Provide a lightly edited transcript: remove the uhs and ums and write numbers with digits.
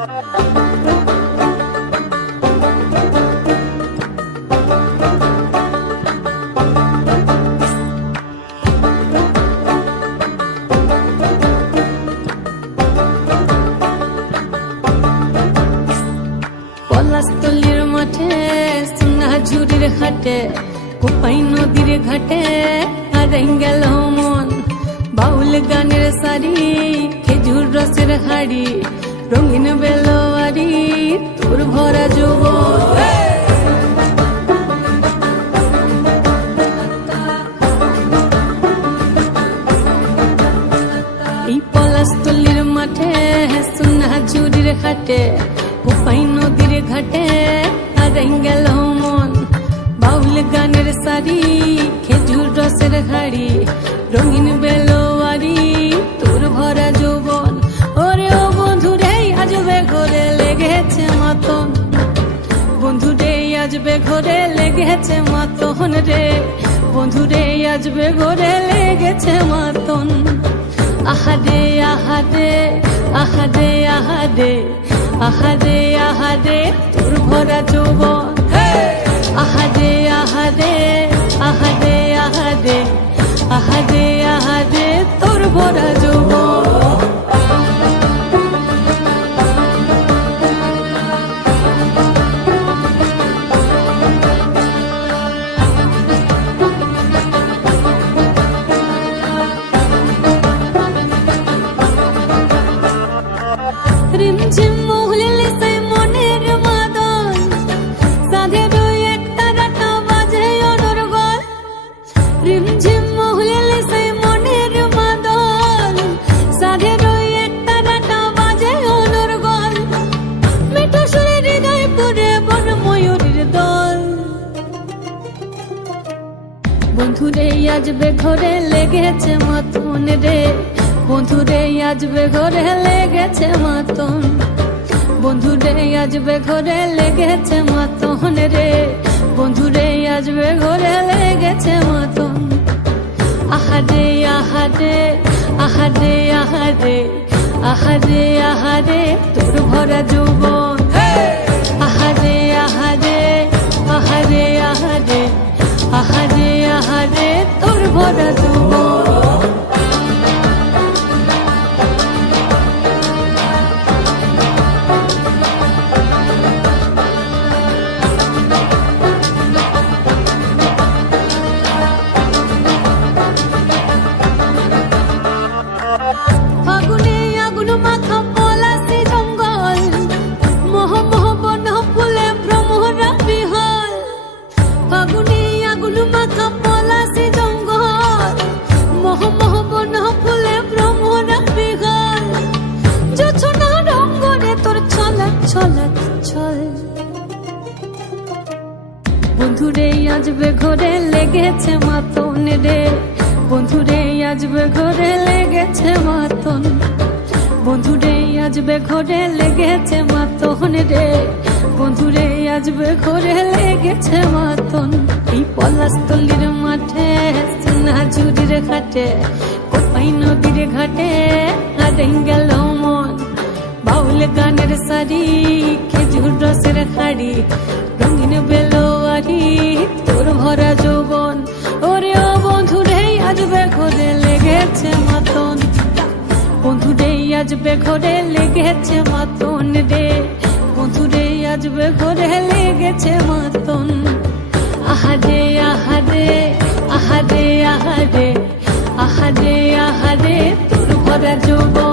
পলাশতলির মাঠে সোনাঝুরির হাটে কোপাই নদীর ঘাটে হারাই গেল মন। বাউল গানের শাড়ি খেজুর রসের হাড়ি রঙিন বেলোয়ারি তোর ভরা যৌবন। এই পলাশতলির মাঠে সোনাঝুরির হাটে কোপাই নদীর ঘাটে হারাই গেল মন। বাউল গানের শাড়ি খেজুর রসের হাড়ি রঙিন বেলোয়ারি তোর ভরা যৌবন। ওরে ও বন্ধুরে আজবে ঘরে লেগেছে মাতন, বন্ধুরে আজবে ঘরে লেগেছে মাতন রে, বন্ধুরে আজবে ঘরে লেগেছে মাতন। আহারে আহারে আহারে আহারে আহারে আহারে তোর ভরা যৌবন। আহারে আহারে আহারে আহারে আহারে আহারে তোর ভরা যৌবন। রিমঝিম মহুলে সে মনের মাদন, সাধের এক তারাটা বাজে অনর্গল। রিমঝিম মহুলে সে মনের মাদন, সাধের এক তারাটা বাজে অনর্গল। মিঠো সুরে হৃদয় পুরে বন ময়ূরের দল। বন্ধুরে আজবে ঘরে লেগেছে মাতন রে, বন্ধুরে আজবে ঘরে লেগেছে মাতন, বন্ধুরে আজবে ঘরে লেগেছে মাতন রে, বন্ধুরে আজবে ঘরে লেগেছে মাতন। আহারে আহারে আহারে আহারে আহারে আহারে তোর ভরা যৌবন। আহারে আহারে আহারে আহারে আহারে আহারে তোর ভরা যৌবন। ফাগুনে আগুন মাখা পলাশি জঙ্গল, মোহ মোহ বন ফুলে ভ্রমরা বিহল। ফাগুনে আগুন মাখা পলাশি জঙ্গল, মোহ মোহ বন ফুলে ভ্রমরা বিহল। জোছনা রঙ্গনে তোর ছলক ছলক ছল। বন্ধুরে আজবে ঘরে লেগেছে মাতন রে, বন্ধুরে আজবে ঘরে লেগেছে মাতন, বন্ধুরে আজবে ঘরে লেগেছে মাতন রে, বন্ধুরে আজবে ঘরে লেগেছে মাতন। এই পলাশতলির মাঠে সোনাঝুরির ঘাটে কোপাই নদীর ঘাটে হারাই গেল মন। বাউল গানের শাড়ি খেজুর রসের হাড়ি রঙিন বেলোয়ারি তোর ভরা যৌবন। ওরে ও বন্ধুরে আজবে ঘরে লেগেছে মাতন, বন্ধুরে আজবে ঘরে লেগেছে মাতন রে, বন্ধুরে আজবে ঘরে লেগেছে মাতন। আহারে আহারে আহারে আহারে আহারে আহারে তোর ভরা যৌবন।